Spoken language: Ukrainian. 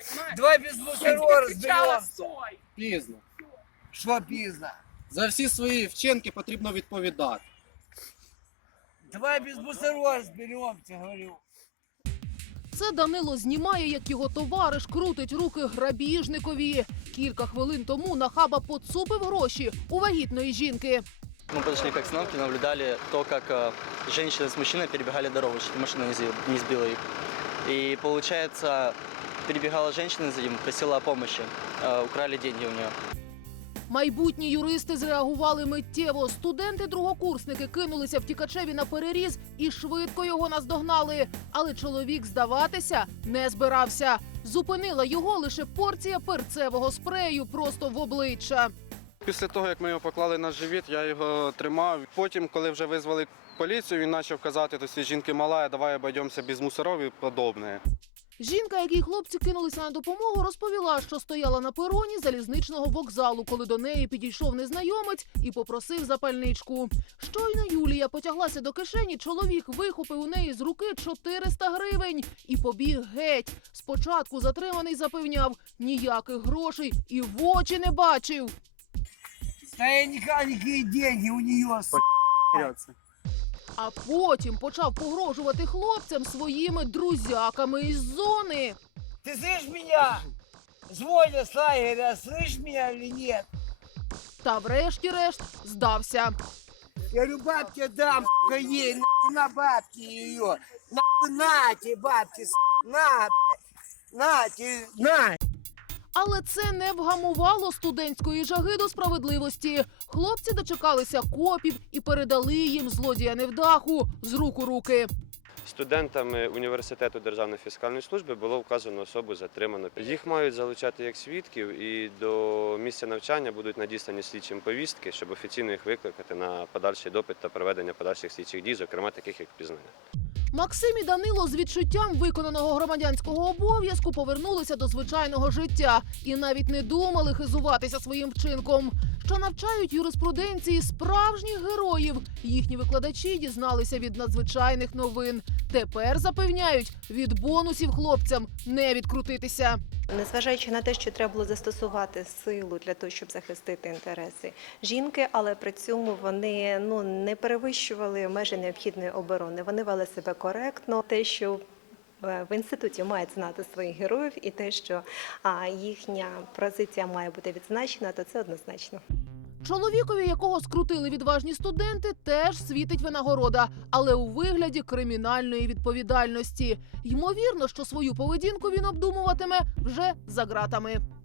понимаешь? Давай без Я мусоров тебе кричала, разберемся. стой! Пізно. Что пизно? За всі свої вчинки потрібно відповідати. Давай без мусоров разберемся, говорю. Це Данило знімає, як його товариш крутить руки грабіжникові. Кілька хвилин тому нахаба поцупив гроші у вагітної жінки. Мы подошли к остановке, наблюдали то, как женщина с мужчиной перебегали дорогу, чтобы машина не сбила их. И получается, перебегала женщина за ним, просила о помощи, украли деньги у нее. Майбутні юристи зреагували миттєво. Студенти-другокурсники кинулися втікачеві на переріз і швидко його наздогнали. Але чоловік здаватися не збирався. Зупинила його лише порція перцевого спрею просто в обличчя. Після того, як ми його поклали на живіт, я його тримав. Потім, коли вже визвали поліцію, він почав казати, що жінки мала, давай обійдемося без мусорів і подобне. Жінка, якій хлопці кинулися на допомогу, розповіла, що стояла на пероні залізничного вокзалу, коли до неї підійшов незнайомець і попросив запальничку. Щойно Юлія потяглася до кишені, чоловік вихопив у неї з руки 400 гривень і побіг геть. Спочатку затриманий запевняв, ніяких грошей і в очі не бачив. Да я никакие деньги у нее, А потім почав погрожувати хлопцям своїми друзяками із зони. Ты слышишь меня? Звонят с лагеря, слышишь меня или нет? Та врешті-решт здався. Я говорю, бабки дам, сука, ей, нахуй, на бабки ее. Нахуй, на тебе, бабки, на, на тебе, на. Але це не вгамувало студентської жаги до справедливості. Хлопці дочекалися копів і передали їм злодія-невдаху з рук у руки. Студентами університету Державної фіскальної служби було вказано особу затримано. Їх мають залучати як свідків і до місця навчання будуть надіслані слідчим повістки, щоб офіційно їх викликати на подальший допит та проведення подальших слідчих дій, зокрема таких як впізнання. Максим і Данило з відчуттям виконаного громадянського обов'язку повернулися до звичайного життя і навіть не думали хизуватися своїм вчинком. Що навчають юриспруденції справжніх героїв. Їхні викладачі дізналися від надзвичайних новин. Тепер запевняють, від бонусів хлопцям не відкрутитися. Незважаючи на те, що треба було застосувати силу для того, щоб захистити інтереси жінки, але при цьому вони не перевищували межі необхідної оборони. Вони вели себе коректно. Те, що в інституті мають знати своїх героїв, і те, що їхня позиція має бути відзначена, то це однозначно. Чоловікові, якого скрутили відважні студенти, теж світить винагорода, але у вигляді кримінальної відповідальності. Ймовірно, що свою поведінку він обдумуватиме вже за ґратами.